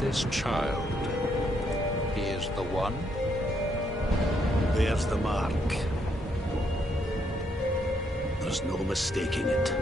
This child, he is the one? There's the mark. There's no mistaking it.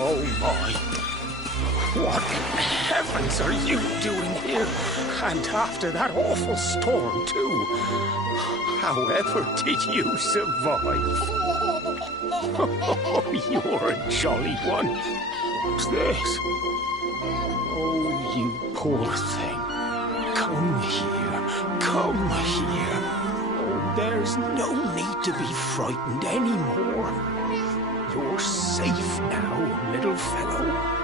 Oh my! What in heavens are you doing here? And after that awful storm, too. However did you survive? Oh, you're a jolly one. What's this? Oh, you poor thing. Come here. Come here. Oh, there's no need to be frightened anymore. You're safe now, little fellow.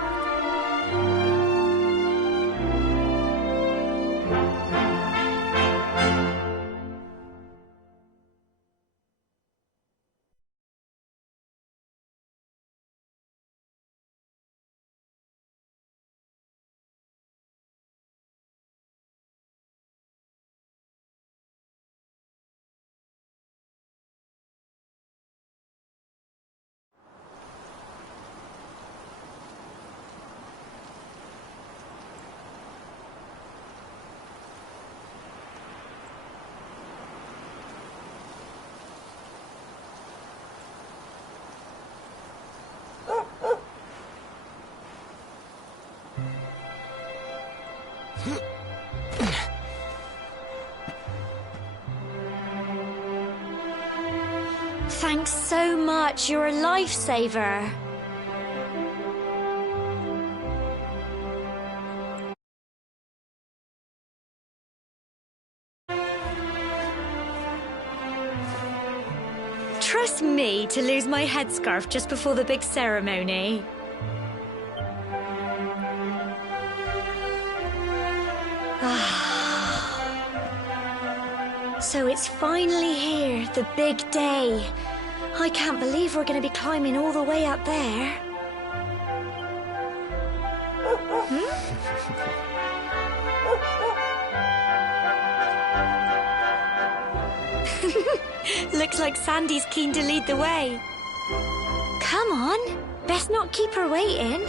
much you're a lifesaver. Trust me to lose my headscarf just before the big ceremony. So it's finally here, the big day. I can't believe we're going to be climbing all the way up there. Looks like Sandy's keen to lead the way. Come on, best not keep her waiting.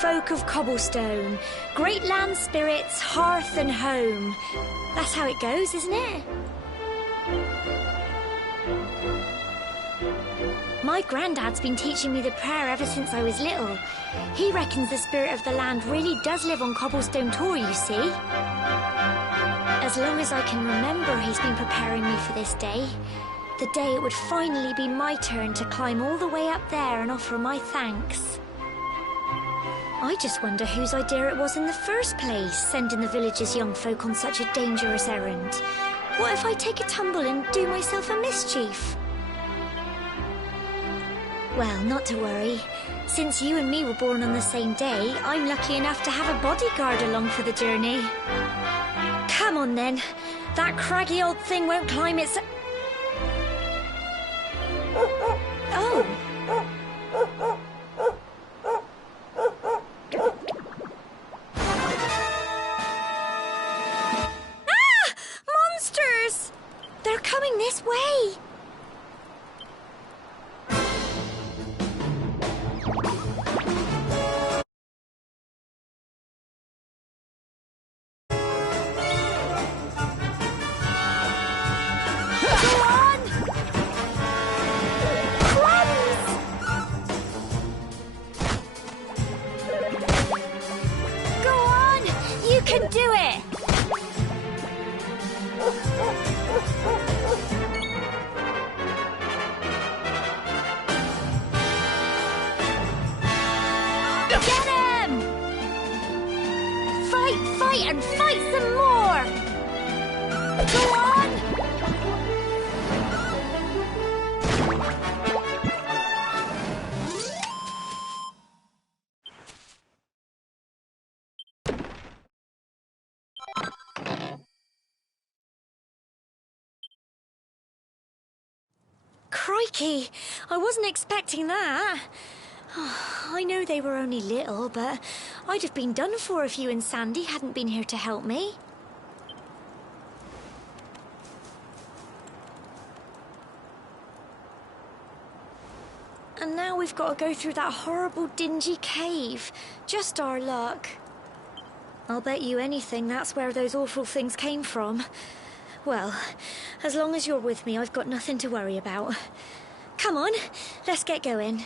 Folk of cobblestone, great land spirits, hearth and home. That's how it goes, isn't it? My granddad's been teaching me the prayer ever since I was little. He reckons the spirit of the land really does live on Cobblestone Tor, you see. As long as I can remember, he's been preparing me for this day. The day it would finally be my turn to climb all the way up there and offer my thanks. I just wonder whose idea it was in the first place, sending the village's young folk on such a dangerous errand. What if I take a tumble and do myself a mischief? Well, not to worry. Since you and me were born on the same day, I'm lucky enough to have a bodyguard along for the journey. Come on then. That craggy old thing won't climb its... Oh. Ah! Monsters! They're coming this way. You can do it! Get him! Fight, and fight some more! Go on! Crikey, I wasn't expecting that. I know they were only little, but I'd have been done for if you and Sandy hadn't been here to help me. And now we've got to go through that horrible, dingy cave. Just our luck. I'll bet you anything that's where those awful things came from. Well, as long as you're with me, I've got nothing to worry about. Come on, let's get going.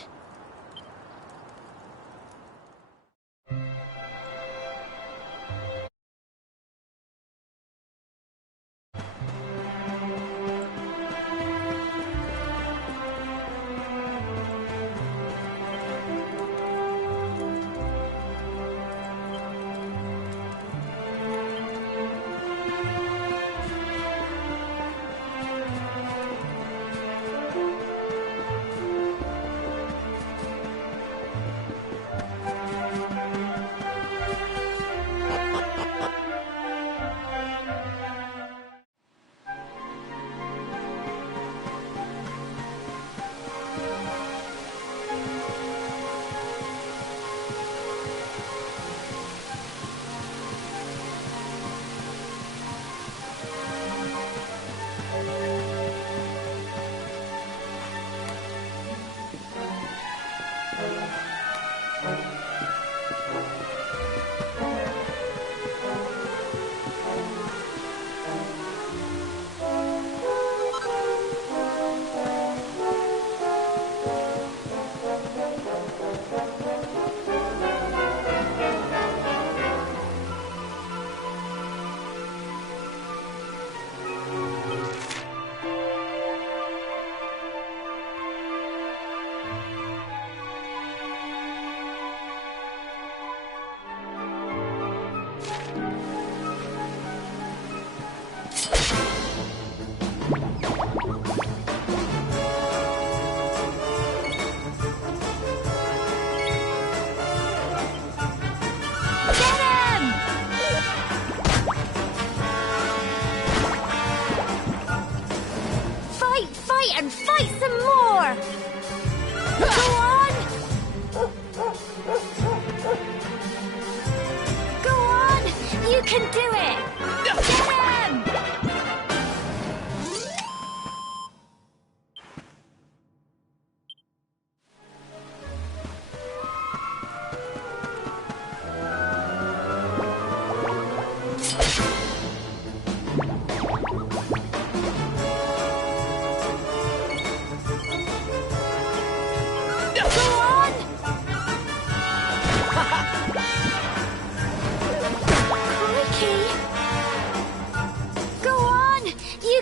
And fight some more! Go on! Go on! You can do it! Get him!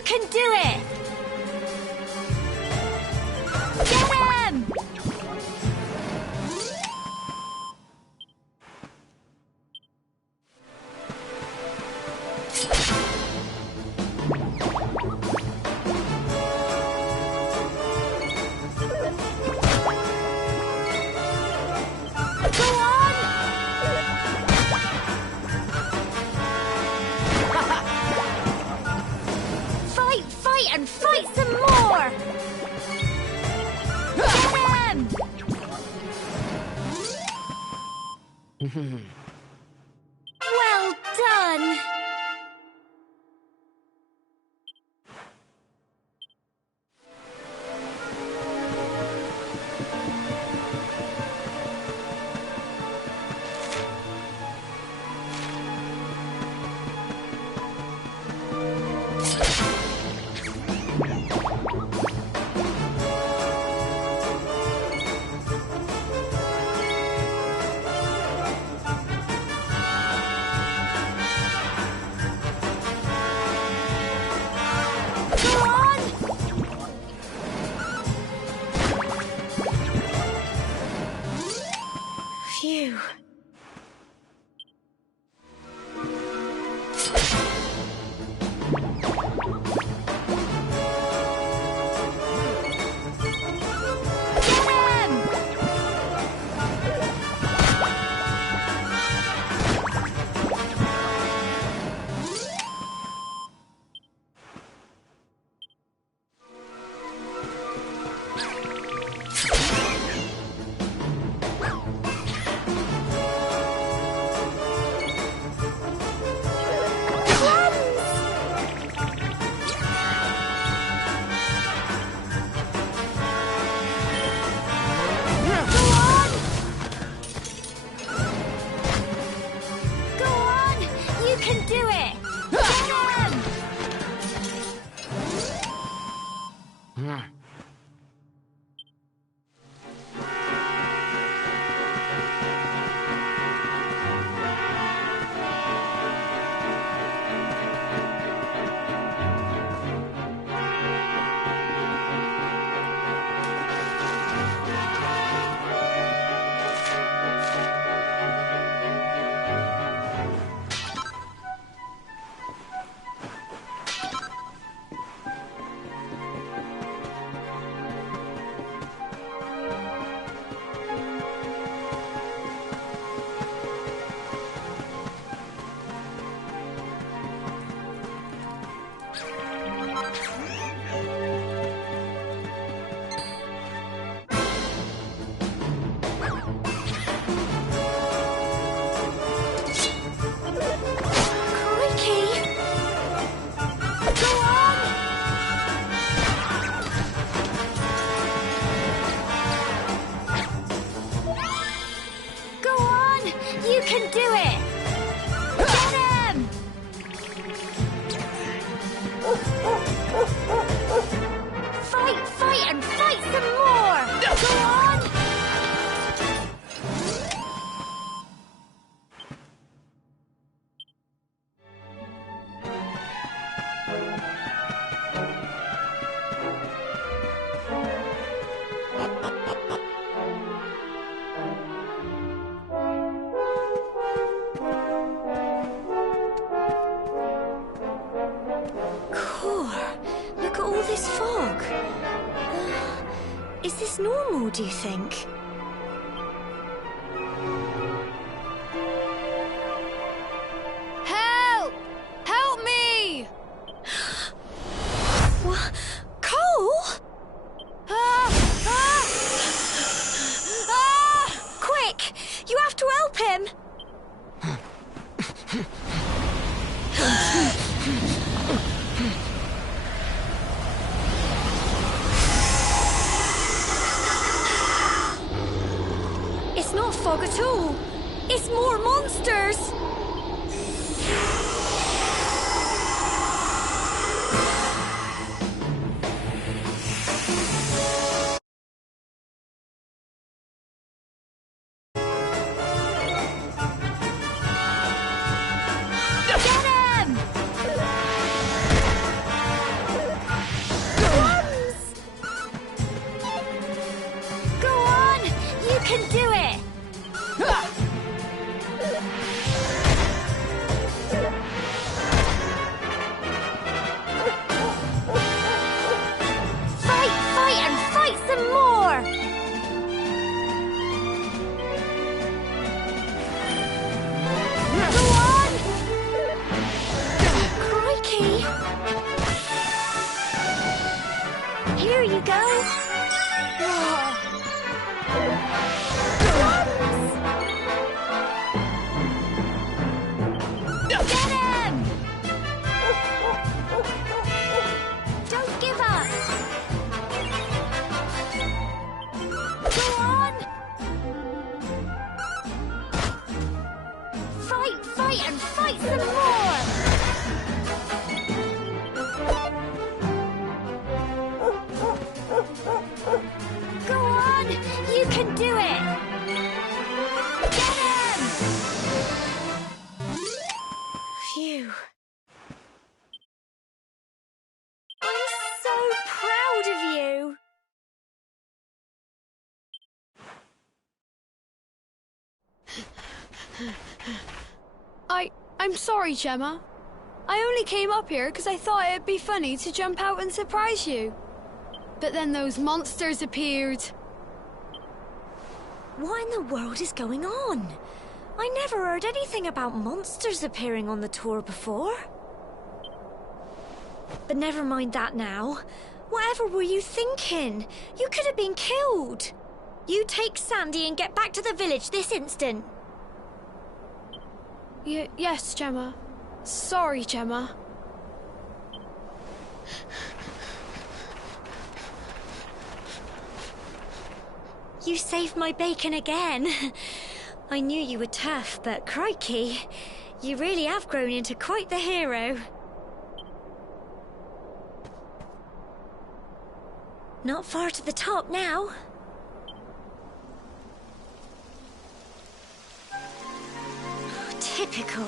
can do it! Get him! And fight some more! Get him! Well done! Phew. You can do it! Get him! Fight, and fight some more! Go on! Look at all this fog. Is this normal, do you think? Help! Help me! What? Cole? Quick! You have to help him! It's not fog at all. It's more monsters. Get him! I'm sorry, Gemma. I only came up here because I thought it'd be funny to jump out and surprise you. But then those monsters appeared. What in the world is going on? I never heard anything about monsters appearing on the tour before. But never mind that now. Whatever were you thinking? You could have been killed. You take Sandy and get back to the village this instant. Yes, Gemma. Sorry, Gemma. You saved my bacon again. I knew you were tough, but crikey, you really have grown into quite the hero. Not far to the top now. Typical.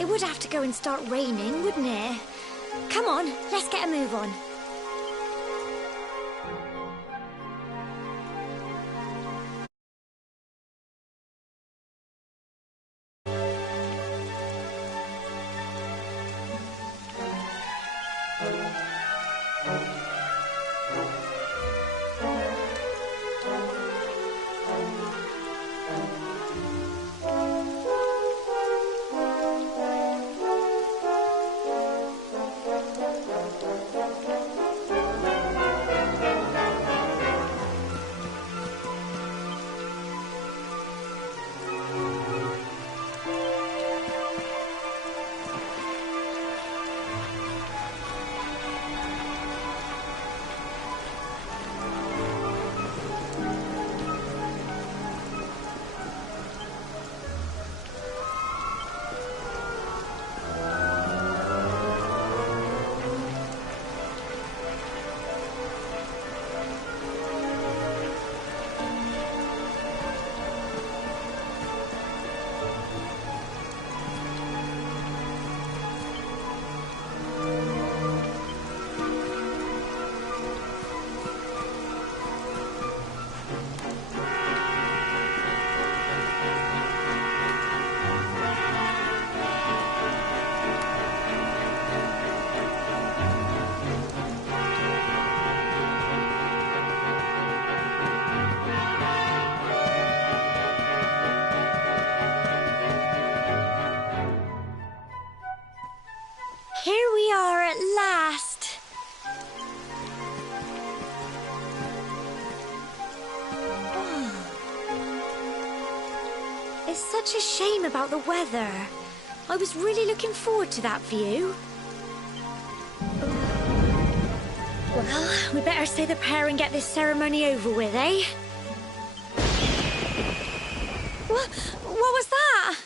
It would have to go and start raining, wouldn't it? Come on, let's get a move on. Here we are at last. It's such a shame about the weather. I was really looking forward to that view. Well, we better say the prayer and get this ceremony over with, eh? What was that?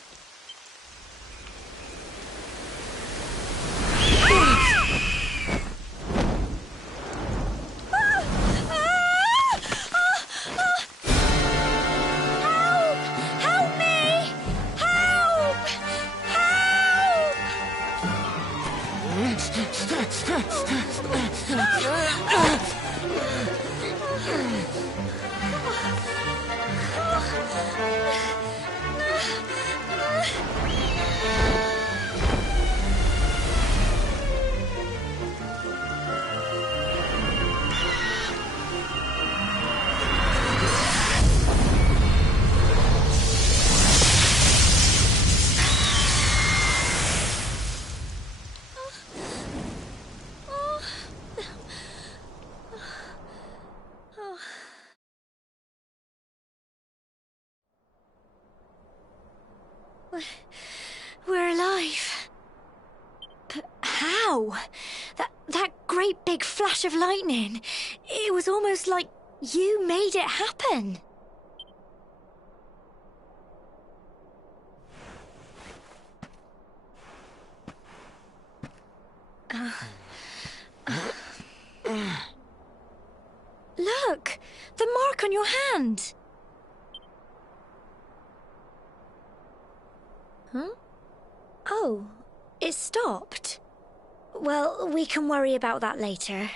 We're alive. But how? That great big flash of lightning. It was almost like you made it happen. Look, the mark on your hand. Huh? Oh, it stopped. Well, we can worry about that later.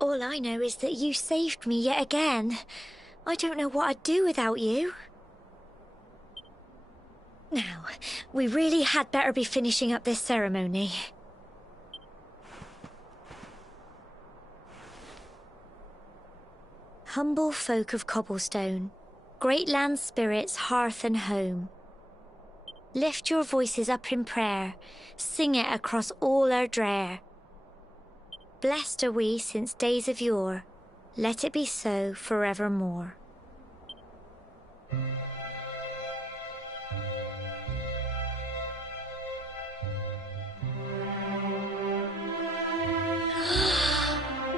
All I know is that you saved me yet again. I don't know what I'd do without you. Now, we really had better be finishing up this ceremony. Humble folk of Cobblestone, great land spirits, hearth and home. Lift your voices up in prayer, sing it across all our drear. Blessed are we since days of yore, let it be so forevermore.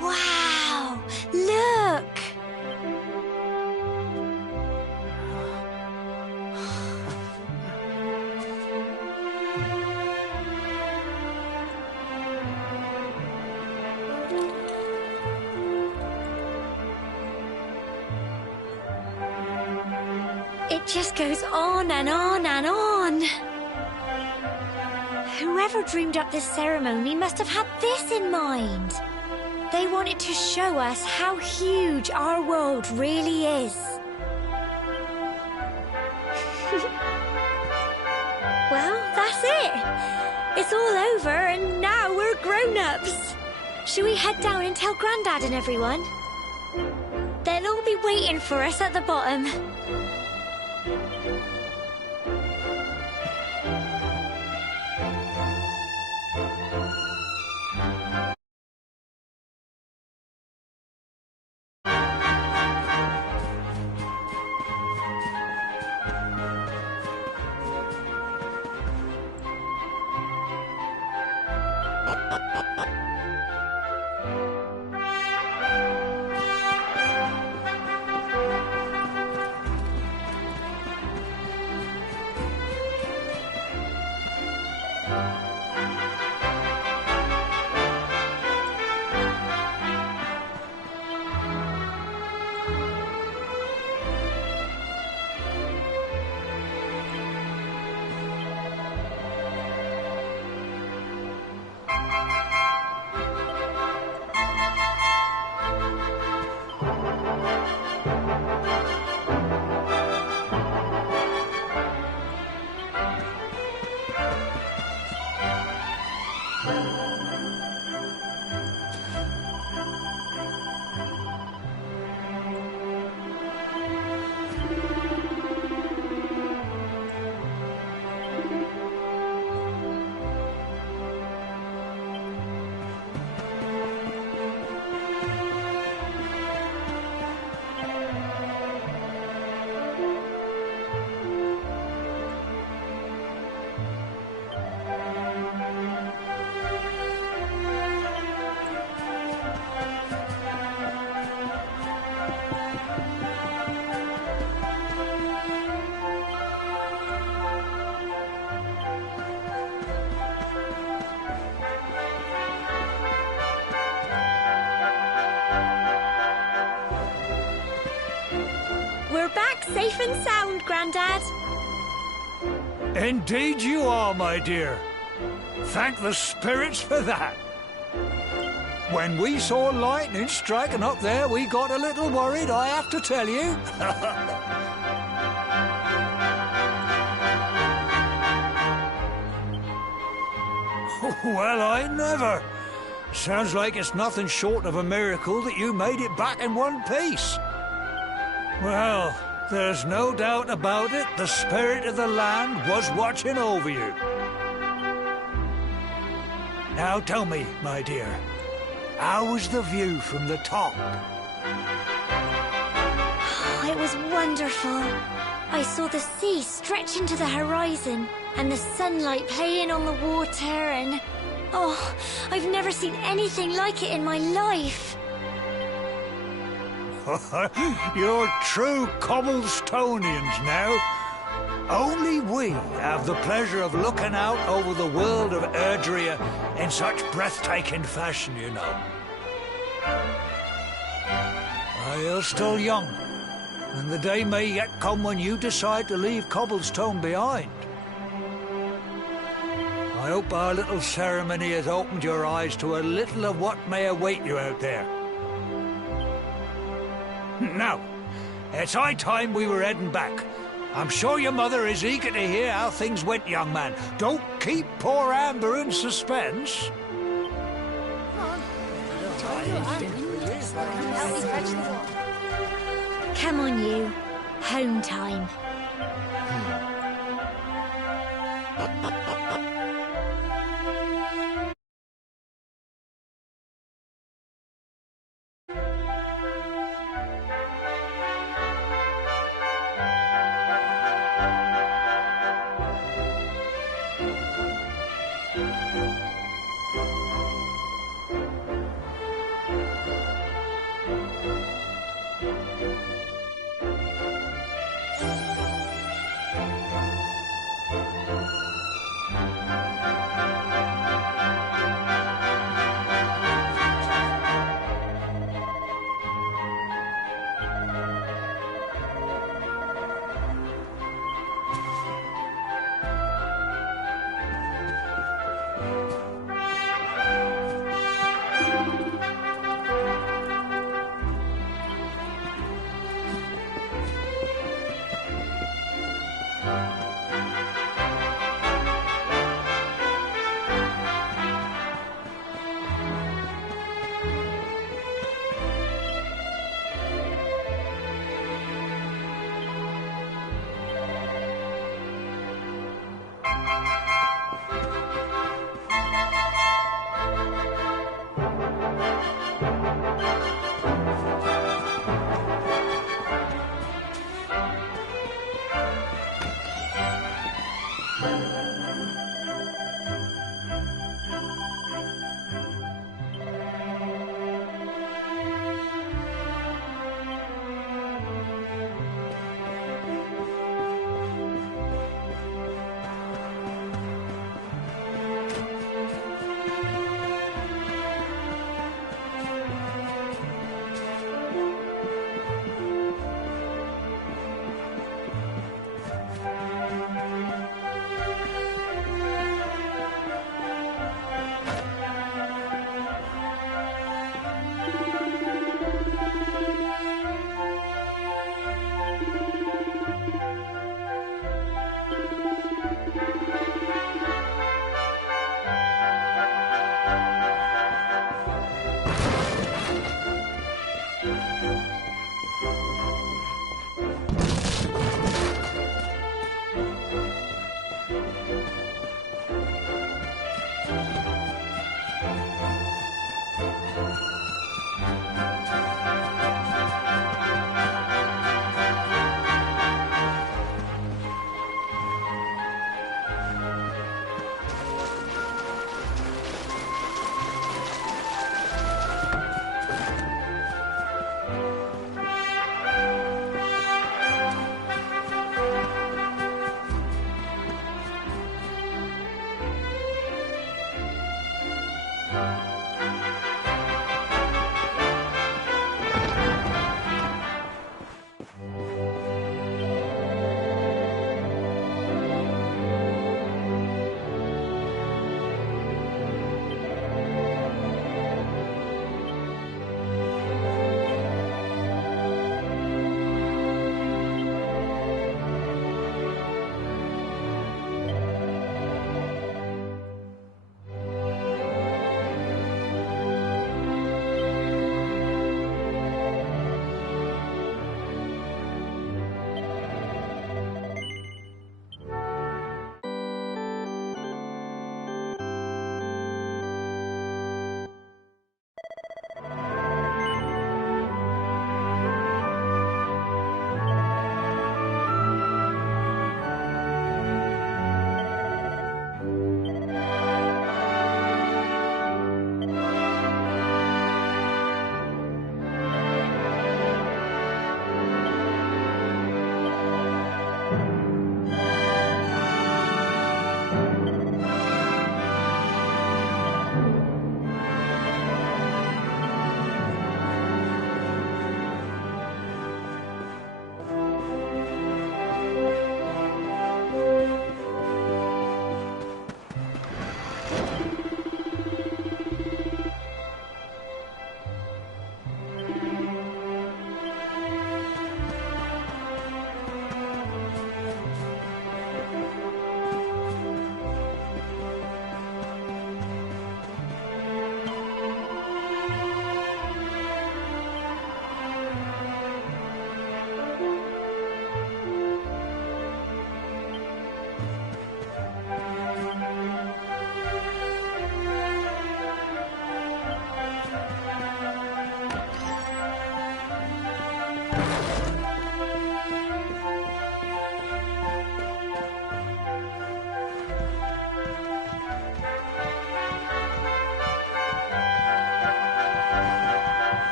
Wow! Look! It just goes on and on and on. Whoever dreamed up this ceremony must have had this in mind. They wanted to show us how huge our world really is. Well, that's it. It's all over and now we're grown-ups. Shall we head down and tell Grandad and everyone? They'll all be waiting for us at the bottom. We're back safe and sound, Grandad. Indeed you are, my dear. Thank the spirits for that. When we saw lightning striking up there, we got a little worried, I have to tell you. Well, I never. Sounds like it's nothing short of a miracle that you made it back in one piece. Well, there's no doubt about it, the spirit of the land was watching over you. Now tell me, my dear, how was the view from the top? Oh, it was wonderful. I saw the sea stretch into the horizon and the sunlight playing on the water and... Oh, I've never seen anything like it in my life. You're true Cobblestonians now. Only we have the pleasure of looking out over the world of Erdrea in such breathtaking fashion, you know. You're still young, and the day may yet come when you decide to leave Cobblestone behind. I hope our little ceremony has opened your eyes to a little of what may await you out there. Now, It's high time we were heading back. I'm sure your mother is eager to hear how things went, young man. Don't keep poor Amber in suspense. Come on, you. Home time.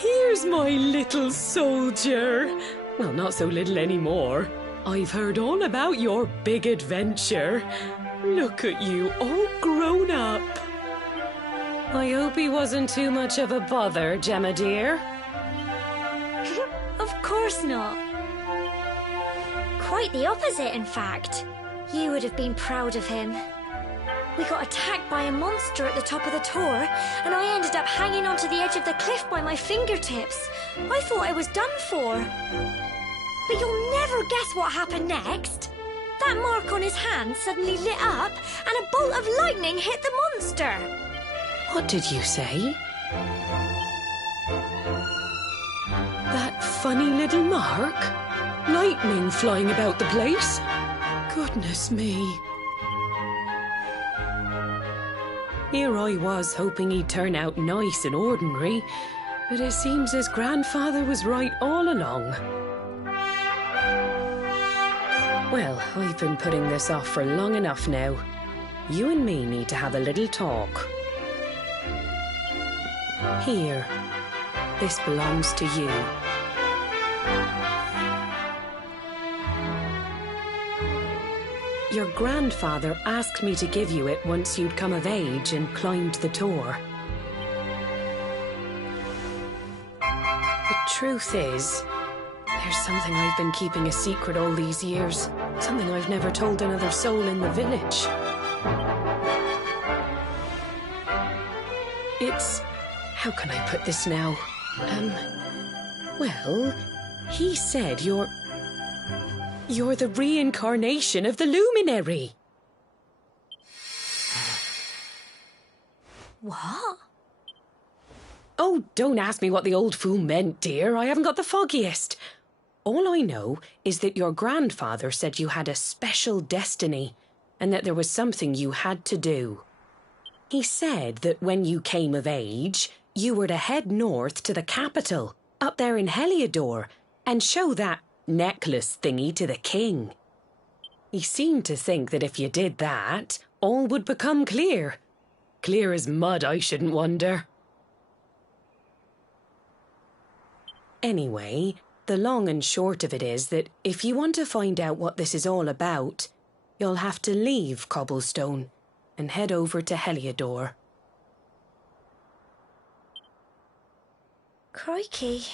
Here's my little soldier. Well, not so little anymore. I've heard all about your big adventure. Look at you, all grown up. I hope he wasn't too much of a bother, Gemma dear. Of course not. Quite the opposite, in fact. You would have been proud of him. We got attacked by a monster at the top of the tower, and I ended up hanging onto the edge of the cliff by my fingertips. I thought I was done for. But you'll never guess what happened next. That mark on his hand suddenly lit up, and a bolt of lightning hit the monster. What did you say? That funny little mark? Lightning flying about the place? Goodness me. Here I was hoping he'd turn out nice and ordinary, but it seems his grandfather was right all along. Well, I've been putting this off for long enough now. You and me need to have a little talk. Here, this belongs to you. Your grandfather asked me to give you it once you'd come of age and climbed the tower. The truth is, there's something I've been keeping a secret all these years. Something I've never told another soul in the village. It's... how can I put this now? Well, he said you're the reincarnation of the luminary. What? Oh, don't ask me what the old fool meant, dear. I haven't got the foggiest. All I know is that your grandfather said you had a special destiny and that there was something you had to do. He said that when you came of age, you were to head north to the capital, up there in Heliodor, and show that necklace thingy to the king. He seemed to think that if you did that, all would become clear. Clear as mud, I shouldn't wonder. Anyway, the long and short of it is that if you want to find out what this is all about, you'll have to leave Cobblestone and head over to Heliodor. Crikey.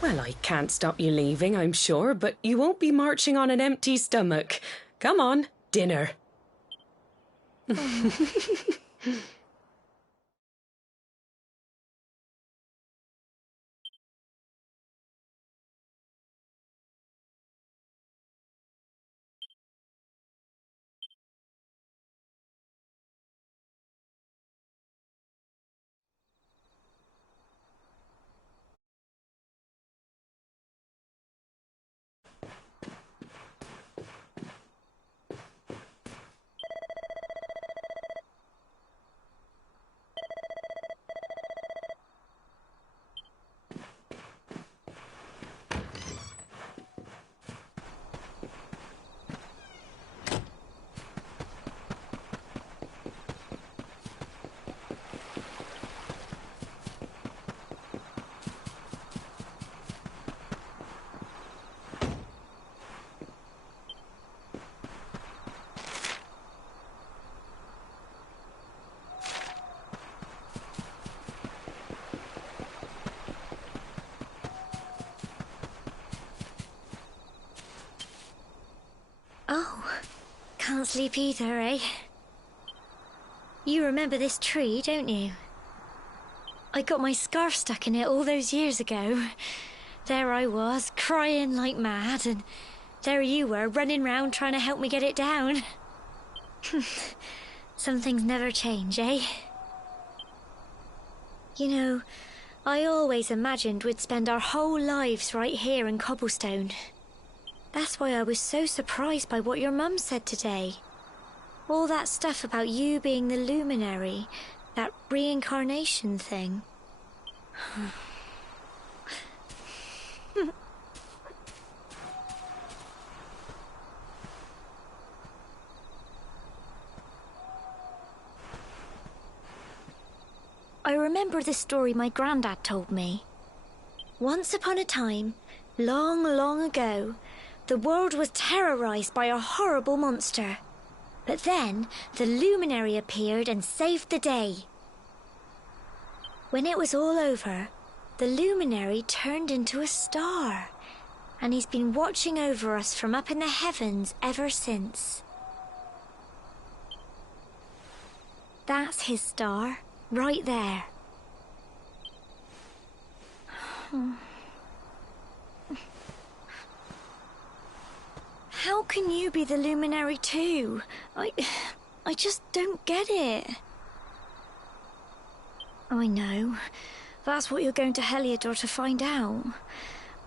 Well, I can't stop you leaving, I'm sure, but you won't be marching on an empty stomach. Come on, dinner. Oh, can't sleep either, eh? You remember this tree, don't you? I got my scarf stuck in it all those years ago. There I was, crying like mad, and there you were, running round trying to help me get it down. Some things never change, eh? You know, I always imagined we'd spend our whole lives right here in Cobblestone. That's why I was so surprised by what your mum said today. All that stuff about you being the luminary, that reincarnation thing. I remember the story my granddad told me. Once upon a time, long, long ago, the world was terrorized by a horrible monster. But then, the luminary appeared and saved the day. When it was all over, the luminary turned into a star, and he's been watching over us from up in the heavens ever since. That's his star, right there. How can you be the luminary too? I just don't get it. I know. That's what you're going to Heliodor to find out.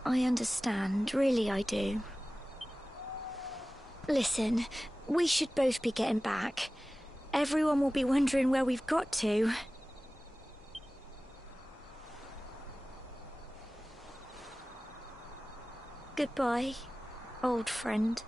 I understand, really I do. Listen, we should both be getting back. Everyone will be wondering where we've got to. Goodbye, old friend.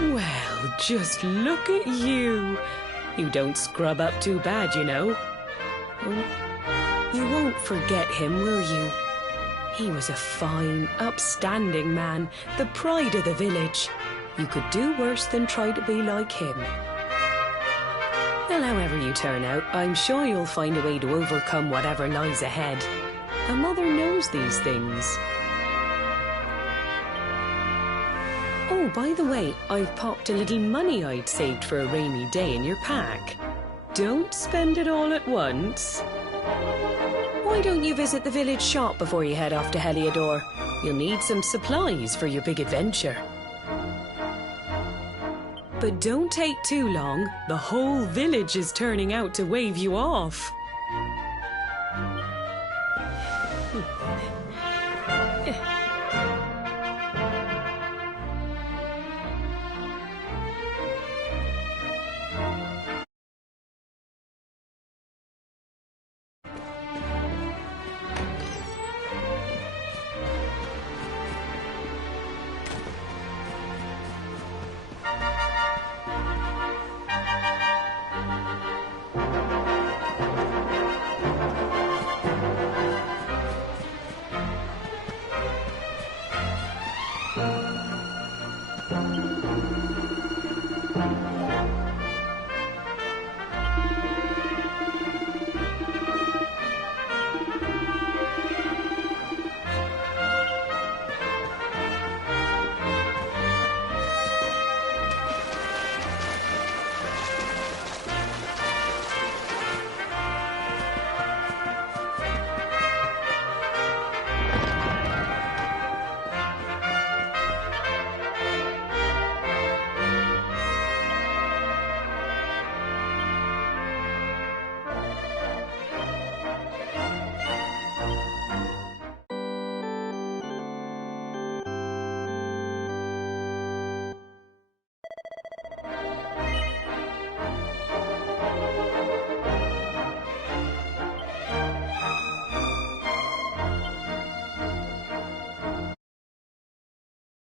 Well, just look at you. You don't scrub up too bad, you know. Oh, you won't forget him, will you? He was a fine, upstanding man, the pride of the village. You could do worse than try to be like him. Well, however you turn out, I'm sure you'll find a way to overcome whatever lies ahead. A mother knows these things. Oh, by the way, I've popped a little money I'd saved for a rainy day in your pack. Don't spend it all at once. Why don't you visit the village shop before you head off to Heliodor? You'll need some supplies for your big adventure. But don't take too long. The whole village is turning out to wave you off.